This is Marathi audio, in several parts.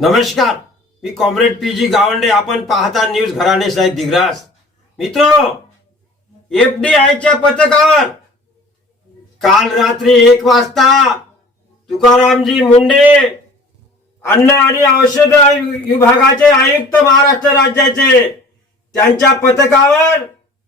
नमस्कार, मी कॉम्रेड पीजी गावंडे. आपण पाहता न्यूज घराणे साहेब दिग्रास. मित्र, एफडीआयच्या पथकावर काल रात्री 1 वाजता तुकारामजी मुंडे अन्न आणि औषध विभागाचे आयुक्त महाराष्ट्र राज्याचे त्यांच्या पथकावर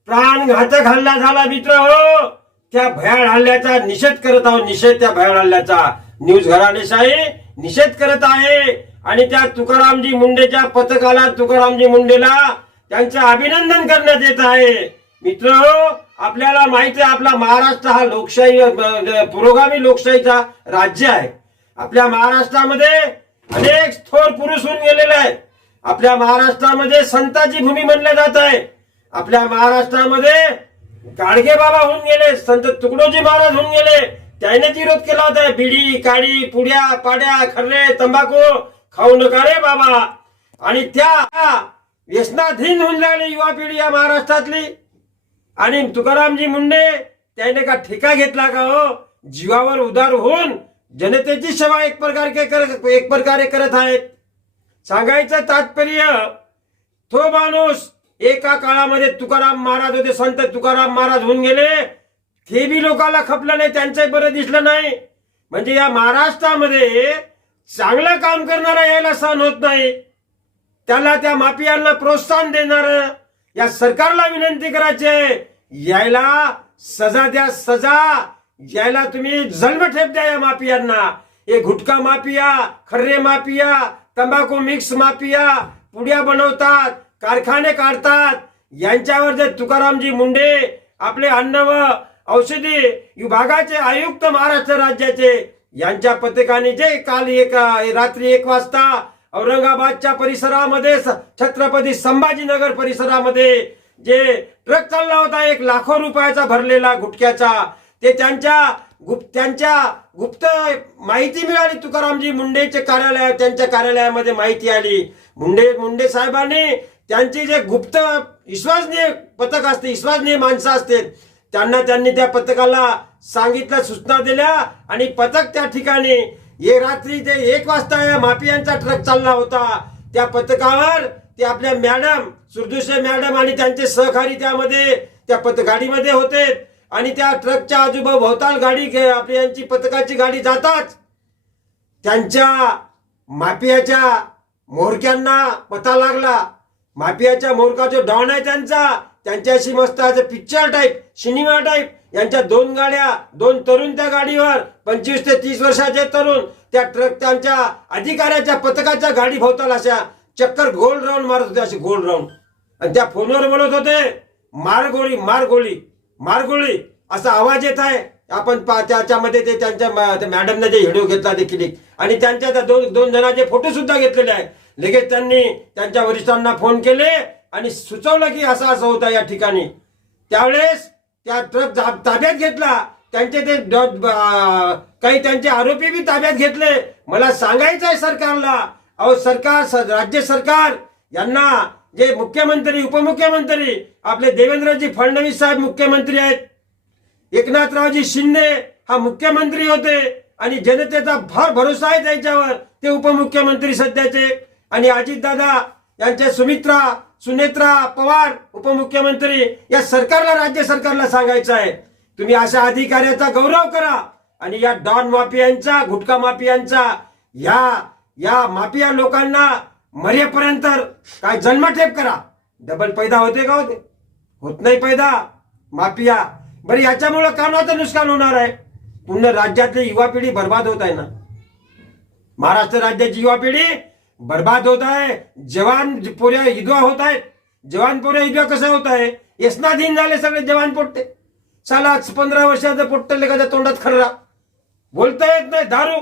प्राणघातक हल्ला झाला. मित्र हो, त्या भयाळ हल्ल्याचा निषेध करत आहोत. निषेध त्या भयाळ हल्ल्याचा न्यूज घराणेशाही निषेध करत आहे आणि त्या तुकारामजी मुंडेच्या पथकाला, तुकारामजी मुंडेला त्यांचं अभिनंदन करण्यात येत आहे. मित्र, आपल्याला माहिती आहे आपला महाराष्ट्र हा लोकशाही, पुरोगामी लोकशाहीचा राज्य आहे. आपल्या महाराष्ट्रामध्ये अनेक थोर पुरुष होऊन गेलेले आहेत. आपल्या महाराष्ट्रामध्ये संताची भूमी म्हणलं जात आहे. आपल्या महाराष्ट्रामध्ये गाडगे बाबा होऊन गेले, संत तुकडोजी महाराज होऊन गेले. त्याने विरोध केला होता, बिडी, काडी, पुड्या, पाड्या, खर्रे, तंबाखू खाऊ नका रे बाबा. आणि त्या व्यसनाधीन होऊन लागली युवा पिढी या महाराष्ट्रातली. आणि तुकारामजी मुंडे त्याने का ठेका घेतला का हो? जीवावर उदार होऊन जनतेची सेवा एक प्रकारे करत आहेत. सांगायचं तात्पर्य, तो माणूस एका काळामध्ये तुकाराम महाराज होते, संत तुकाराम महाराज होऊन गेले. ते बी लोकांना खपलं नाही, त्यांचंही बरं दिसलं नाही. म्हणजे या महाराष्ट्रामध्ये चांगलं काम करणारा यायला सहन होत नाही. त्याला, त्या माफियांना प्रोत्साहन देणार या सरकारला विनंती करायचे, यायला सजा द्या, सजा. यायला तुम्ही जन्मठेप द्या या माफियांना. हे गुटखा माफिया, खर्रे माफिया, तंबाखू मिक्स माफिया, पुड्या बनवतात, कारखाने काढतात. यांच्यावर जे तुकारामजी मुंडे आपले अन्न व औषधी विभागाचे आयुक्त महाराष्ट्र राज्याचे यांच्या पथकाने जे काल रात्री 1 वाजता औरंगाबादच्या परिसरामध्ये, छत्रपती संभाजीनगर परिसरामध्ये जे ट्रक चालला होता 1 लाख रुपयाचा भरलेला गुटख्याचा, ते त्यांच्या गुप्त माहिती मिळाली. तुकारामजी मुंडेचे कार्यालय, त्यांच्या कार्यालयामध्ये माहिती आली. मुंडे साहेबांनी त्यांची जे गुप्त विश्वासनीय पथक असते, विश्वासनीय माणसं असते, त्यांनी त्या पथकाला सांगितलं, सूचना दिल्या. आणि पथक त्या ठिकाणी रात्री ते 1 वाजता या माफियांचा ट्रक चालला होता. त्या पथकावर ते आपल्या मॅडम, सुरदुशे मॅडम आणि त्यांचे सहकारी त्यामध्ये त्या गाडीमध्ये होते. आणि त्या ट्रकच्या आजूबाजूभोवताल गाडी, आपली यांची पथकाची गाडी जाताच त्यांच्या माफियाच्या म्होरक्यांना पता लागला. माफियाच्या म्होरका जो डॉन आहे त्यांच्याशी मस्त पिक्चर टाईप, सिनेमा टाईप यांच्या 2 गाड्या, 2 तरुण त्या गाडीवर, 25 ते 30 वर्षाचे तरुण त्या ट्रक, त्यांच्या अधिकाऱ्याच्या पथकाच्या गाडी भोवताल अशा चक्कर गोल राऊंड मारत होते, असे गोल राऊंड. आणि त्या फोनवर बोलत होते, मारगोळी मारगोळी मारगोळी असा आवाज येत आहे. आपण त्याच्यामध्ये ते त्यांच्या मॅडमने जे व्हिडिओ घेतला ते क्लिक, आणि त्यांच्या त्या दोन जणांचे फोटो सुद्धा घेतलेले आहेत. लगेच त्यांनी त्यांच्या वरिष्ठांना फोन केले आणि सुचवलं की असं असं होतं या ठिकाणी. त्यावेळेस त्या ट्रक ताब्यात घेतला. त्यांचे ते काही त्यांचे आरोपी बी ताब्यात घेतले. मला सांगायचं आहे सरकारला, अहो सरकार, राज्य सरकार यांना, जे मुख्यमंत्री, उपमुख्यमंत्री आपले देवेंद्रजी फडणवीस साहेब मुख्यमंत्री आहेत, एकनाथरावजी शिंदे हा मुख्यमंत्री होते आणि जनतेचा फार भरोसा आहे त्यांच्यावर, ते उपमुख्यमंत्री सध्याचे. आणि अजितदादा यांच्या सुनेत्रा पवार उपमुख्यमंत्री. या सरकारला, राज्य सरकारला सांगायचं आहे, तुम्ही अशा अधिकाऱ्याचा गौरव करा आणि या डॉन माफियांचा, गुटखा माफियांचा, या माफिया लोकांना मरेपर्यंत काय जन्मठेप करा. डबल पैदा होते का? होत नाही पैदा माफिया. बरं, याच्यामुळे कानाचं नुकसान होणार आहे. पूर्ण राज्यातली युवा पिढी बर्बाद होत आहे ना. महाराष्ट्र राज्याची युवा पिढी बर्बाद होत आहे. जवान पोऱ्या विधवा होत आहेत. जवान पोऱ्या विधवा कसं होत आहे? व्यसनाधीन झाले सगळे जवान पोट्टे. साला 15 वर्षाचं पोट्ट लेखाच्या तोंडात खर्रा, बोलता येत नाही. दारू,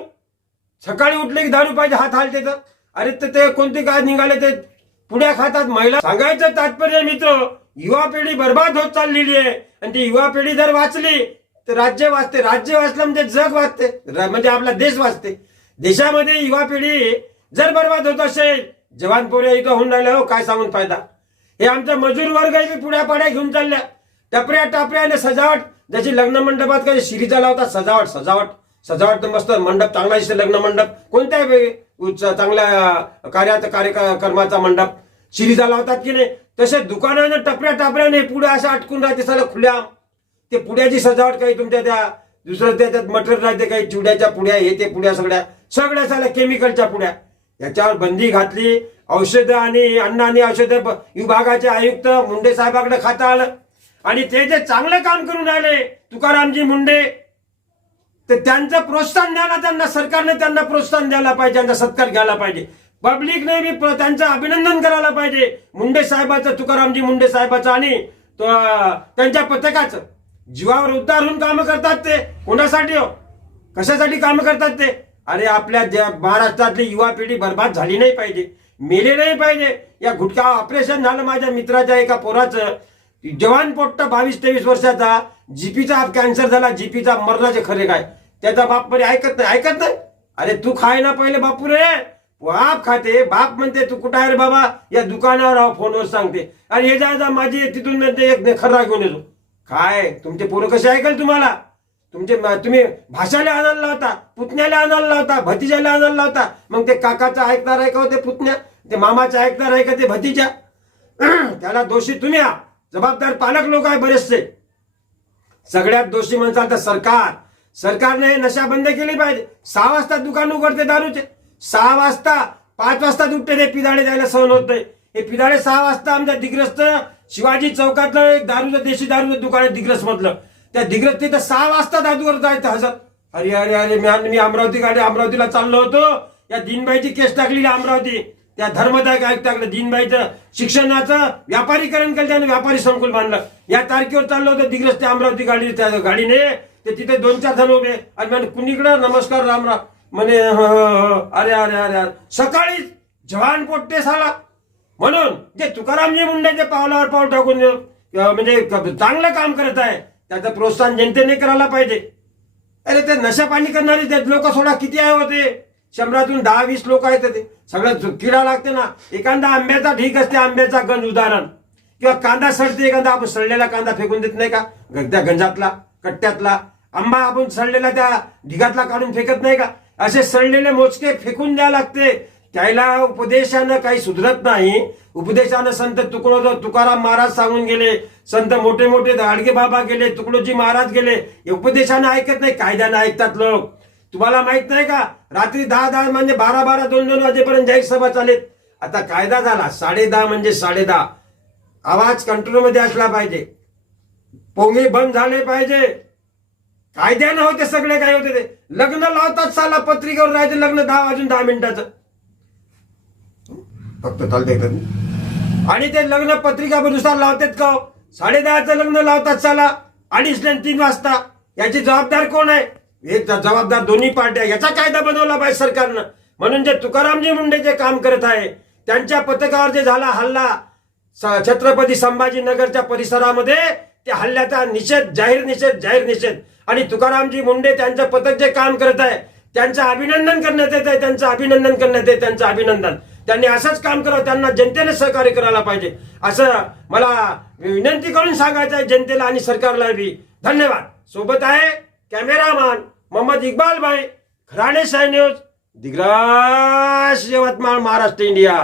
सकाळी उठले की दारू पाहिजे, हात हालते तर. अरे ते कोणते काय निघाले, ते पुड्या खातात महिला. सांगायचं तात्पर्य मित्र, युवा पिढी बर्बाद होत चाललेली आहे. आणि ती युवा पिढी जर वाचली तर राज्य वाचते. राज्य वाचलं म्हणजे जग वाचते, म्हणजे आपला देश वाचते. देशामध्ये युवा पिढी जर बर्बाद होत असेल, जवान पोऱ्या इथं होऊन राहिल्या, हो काय सांगून फायदा. हे आमचा मजूर वर्ग आहे, पुड्या पाड्या घेऊन चालल्या, टपऱ्या टापऱ्याने सजावट. जशी लग्न मंडपात काय शिरीचा लावतात, सजावट तर मस्त मंडप चांगला दिसते. लग्न मंडप कोणत्या चांगल्या कार्यक्रमाचा मंडप शिरीजा लावतात की नाही, तसे दुकानानं टपऱ्या टापऱ्याने पुढे असं अटकून राहते साला खुल्या. ते पुड्याची सजावट काही तुमच्या त्या दुसरं त्याच्यात मटेरियल राहते, काही चिवड्याच्या पुड्या, हे ते पुड्या सगळ्या साल्या केमिकलच्या पुड्या. याच्यावर बंदी घातली. औषधं आणि अन्न आणि औषध विभागाचे आयुक्त मुंडे साहेबांकडे खाता आलं. आणि ते जे चांगलं काम करून आले तुकारामजी मुंडे, तर त्यांचं प्रोत्साहन द्यायला, त्यांना सरकारने त्यांना प्रोत्साहन द्यायला पाहिजे, त्यांचा सत्कार घ्यायला पाहिजे. पब्लिकने बी त्यांचं अभिनंदन करायला पाहिजे मुंडे साहेबाचं, तुकारामजी मुंडे साहेबाचं आणि त्यांच्या पथकाचं. जीवावर उतारून कामं करतात ते. कोणासाठी हो, कशासाठी कामं करतात ते? अरे आपल्या महाराष्ट्रातली युवा पिढी बर्बाद झाली नाही पाहिजे, मेले नाही पाहिजे. या गुटखा ऑपरेशन झालं माझ्या मित्राच्या एका पोराचं, जवान पोट्ट 22-23 वर्षाचा, जीपीचा कॅन्सर झाला, जीपीचा मरणाचे खरे काय. त्याचा बाप परी ऐकत नाही. अरे तू खाय ना पहिले बापू रे. बाप खाते, बाप म्हणते तू कुठं आहे रे बाबा, या दुकानावर फोनवर सांगते. आणि हे जा माझी तिथून एक खर्रा घेऊन येतो. काय तुमचे पोरं कसे ऐकल तुम्हाला? तुम्ही भाषाला आणायला लावता, पुतण्याला आणायला लावता, भतीजाला आणायला लावता. मग ते काकाचा ऐकणार आहे का हो ते पुतण्या? ते मामाचा ऐकणार आहे का ते भतीजा? त्याला दोषी तुम्ही आहात, जबाबदार पालक लोक आहे बरेचसे. सगळ्यात दोषी म्हणतात तर सरकारने हे नशा बंद केली पाहिजे. 6 वाजता दुकान उघडते दारूचे, 6 वाजता 5 वाजता दुपटे ते पिदाळे द्यायला सहन होत नाही. हे पिदाळे 6 वाजता आमच्या दिग्रस्त शिवाजी चौकातलं एक देशी दारूचं दुकान आहे दिग्रस मधलं, त्या दिग्रस तिथं 6 वाजता दारूवर जायचं हजर. अरे मी अमरावतीला चाललो होतो. या दीनबाईची केस टाकलेली अमरावती, त्या धर्मदायक आयुक्ताकडे. दीनबाईचं शिक्षणाचं व्यापारीकरण केलं, त्याने व्यापारी संकुल बांधलं. या तारखेवर चाललो होतं दिग्रस त्या अमरावती गाडीने. ते तिथे 2-4 जण उभे आणि म्हणे कुणीकडं नमस्कार रामराम म्हणे. अरे सकाळीच जवान पोट्टे साला. म्हणून जे तुकारामजी मुंडेचे पावलावर पाऊल टाकून म्हणजे चांगलं काम करत आहे, त्याचं प्रोत्साहन जनतेने करायला पाहिजे. अरे ते नशा पाणी करणारे ते लोक सोडा, किती आहे होते? 100तून 10-20 लोक आहेत. ते सगळं किडा लागते ना. एखादा आंब्याचा ढीक असते, आंब्याचा गंज उदाहरण, किंवा कांदा सडते, एखादा आपण सडलेला कांदा फेकून देत नाही का त्या गंजातला कट्ट्यातला? आंबा आपण सडलेला त्या ढिगातला काढून फेकत नाही का? असे सडलेले मोजके फेकून द्यावे लागते. त्याला उपदेशानं काही सुधरत नाही. उपदेशानं संत तुकाराम महाराज सांगून गेले, संत मोठे दाडगे बाबा गेले, तुकडोजी महाराज गेले. उपदेशानं ऐकत नाही, कायद्यानं ऐकतात लोक. तुम्हाला माहित नाही का, रात्री 10 म्हणजे 12 2 वाजेपर्यंत जाहीर सभा चालेत. आता कायदा झाला 10:30 म्हणजे 10:30. आवाज कंट्रोलमध्ये असला पाहिजे, पोंगे बंद झाले पाहिजे. कायद्यानं होते सगळे काय होते ते. लग्न लावतात साला पत्रिकेवर राहायचे, लग्न 10 वाजून 10 मिनिटाचं फक्त चालते. आणि ते लग्न पत्रिका नुसार लावतात का? 10:30चं लग्न लावतात साला 2:30 आणि 3 वाजता. याची जबाबदार कोण आहे? हे जबाबदार दोन्ही पार्ट्या. याचा कायदा बनवला पाहिजे सरकारनं. म्हणून जे तुकारामजी मुंडे जे काम करत आहे, त्यांच्या पथकावर जे झाला हल्ला छत्रपती संभाजीनगरच्या परिसरामध्ये, त्या हल्ल्याचा जाहीर निषेध. आणि तुकारामजी मुंडे त्यांचं पथक जे काम करत आहे, त्यांचं अभिनंदन करण्यात येत आहे. त्यांचं अभिनंदन. त्यांनी असंच काम करावं, त्यांना जनतेने सहकार्य करायला पाहिजे, असं मला विनंती करून सांगायचं आहे जनतेला आणि सरकारला बी. धन्यवाद. सोबत आहे कॅमेरामॅन मोहम्मद इक्बाल भाई, घराणे साई न्यूज, दिग्रस, यवतमाळ, महाराष्ट्र, इंडिया.